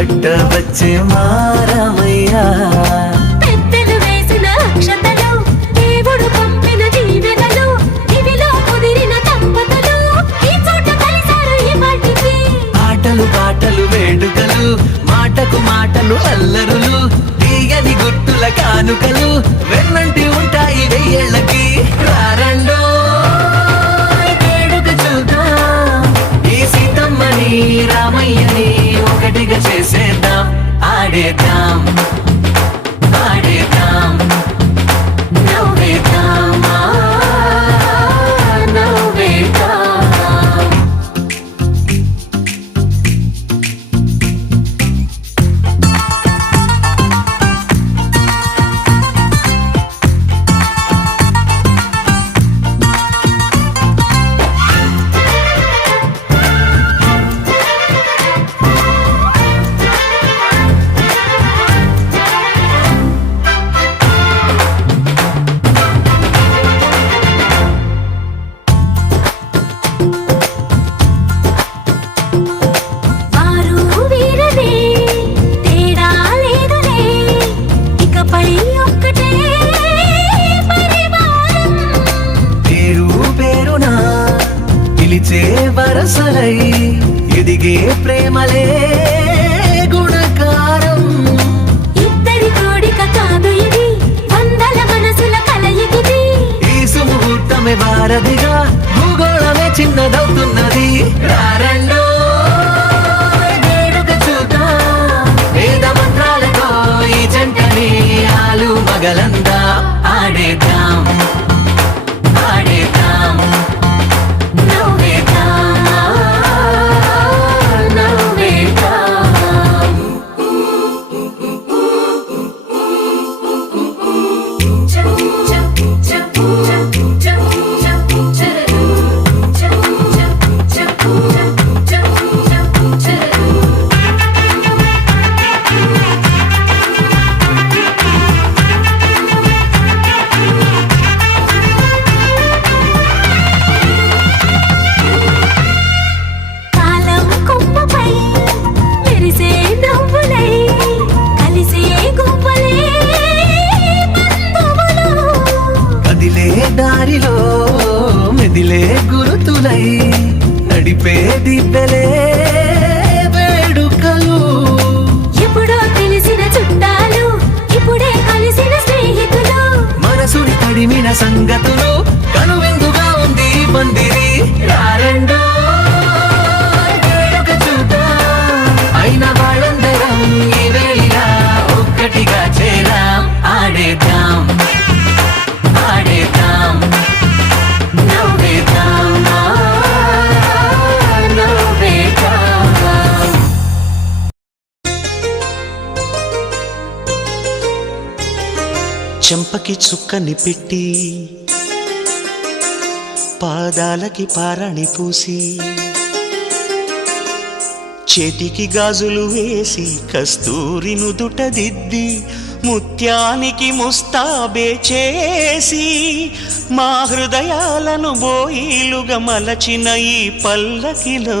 పట్ట వచ్చే మా రామయ్య పెద్దలు వేసిన అక్షతలు దేవుడు పంపిన దీవెనలు ఇవిలో కుదిరిన దంపతులు ఈ చోట కలిసారు ఈ పాటికి ఆటలు పాటలు వేడుకలు మాటకు మాటలు అల్లరులు తీయని గుర్తుల కానుకలు వెన్నంటి ఉంటాయి వెయ్యేళ్ళకి. రారండో వేడుక கடை వరసలై ఎదిగే ప్రేమలే గుణకారం. ఇద్దరి కోడిక కాదు ఇది వందల మనసుల కలయికిది ఈ సుముహూర్తమే వారధిగా భూగోళమే చిన్నదవుతున్నది. రారండో చూద్దాం. వేద మంత్రాలతో ఈ జంటని ఆలు మగలందా దారిలో మెదిలే గురుతులై నడిపే దిబ్బెలే వేడుకలు. ఎప్పుడో తెలిసిన చుట్టాలు ఇప్పుడే కలిసిన స్నేహితులు. మనసుని తడిమిన సంగతులు చెంపకి చుక్కని పెట్టి పాదాలకి పారణి పూసి చేతికి గాజులు వేసి కస్తూరి నుదుట దిద్ది ముత్యానికి ముస్తాబే చేసి మా హృదయాలను బోయిలుగా మలచిన ఈ పల్లకిలో.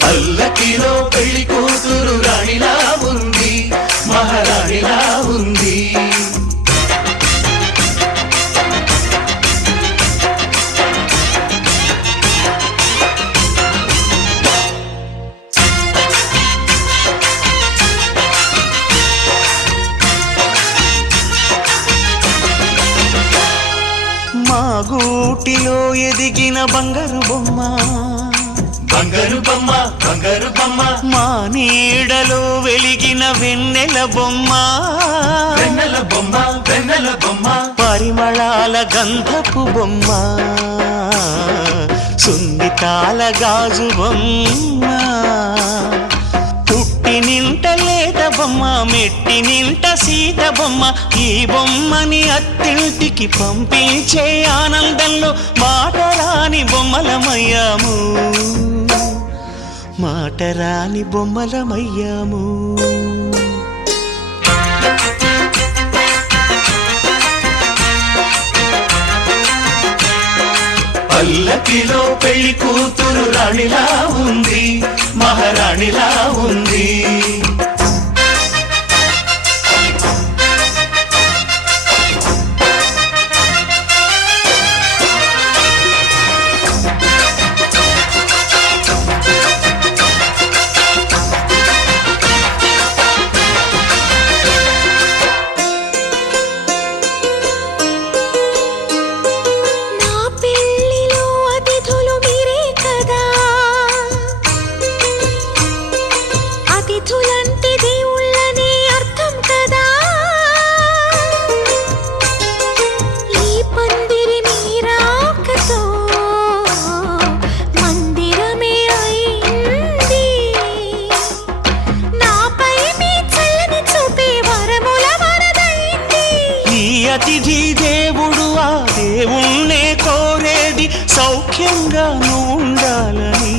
పల్లకిలో పెళ్ళి కూతురు రాణిలా ఉంది మహారాణిలా ఉంది. మా గూటిలో ఎదిగిన బంగారు బొమ్మ బంగారు బొమ్మ బంగారు బొమ్మ. మా నీడలో వెలిగిన వెన్నెల బొమ్మ. వెన్నెల బొమ్మ వెన్నెల బొమ్మ. పరిమళాల గంధపు బొమ్మ. సున్నితాల గాజు బొమ్మ. పుట్టి నింట లేత బొమ్మ మెట్టి నింట సీత బొమ్మ. ఈ బొమ్మని అత్తింటికి పంపించే ఆనందంలో మాట రాని బొమ్మలమయ్యాము. మాట రాని బొమ్మలమయ్యాము. పల్లకిలో పెళ్ళి కూతురు రాణిలా ఉంది మహారాణిలా ఉంది. అతిథి దేవుడు ఆ దేవుణ్ణే కోరేది. సౌఖ్యంగా ఉండాలని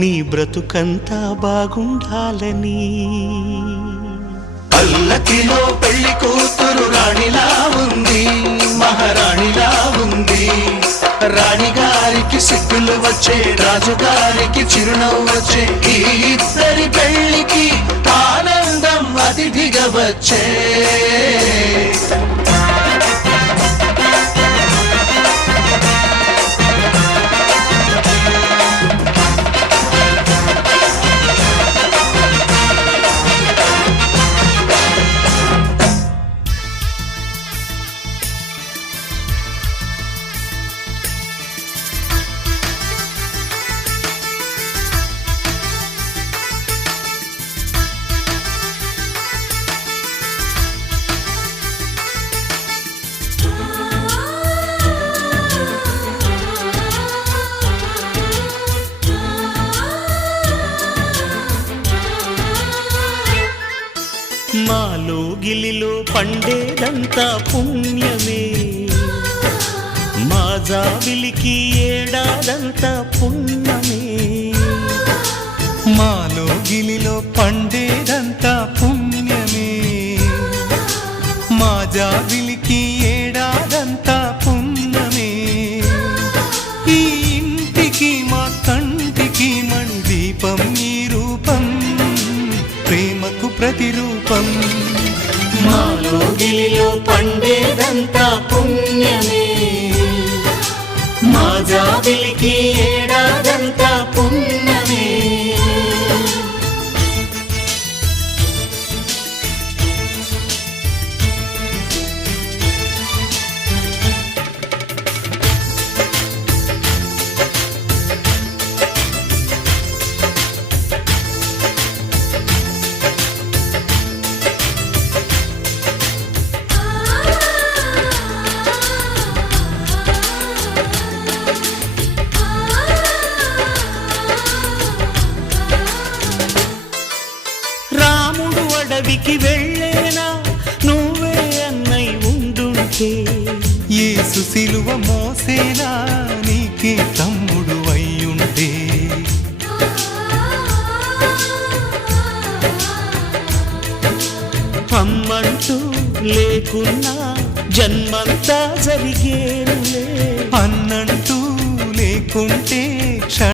నీ బ్రతుకంతా బాగుండాలని. పల్లకిలో పెళ్ళి కూతురు రాణిలా ఉంది మహారాణిలా ఉంది. రాణిగారికి సిగ్గులు వచ్చే రాజుగారికి చిరునవ్వు వచ్చే ఈ ఇద్దరి పెళ్ళికి తానే అతిథిగా వచ్చే. పండేదంతా పుణ్యమే. మా జాబిలికి ఏడాదంతా పుణ్యమే. మాలో గిలిలో పండేదంతా పుణ్యమే. మా జాబిలికి సిలువ మోసేనా నీకే తమ్ముడు అయ్యుంటే. అమ్మంటూ లేకున్నా జన్మంతా జరిగేనులే. అన్నంటూ లేకుంటే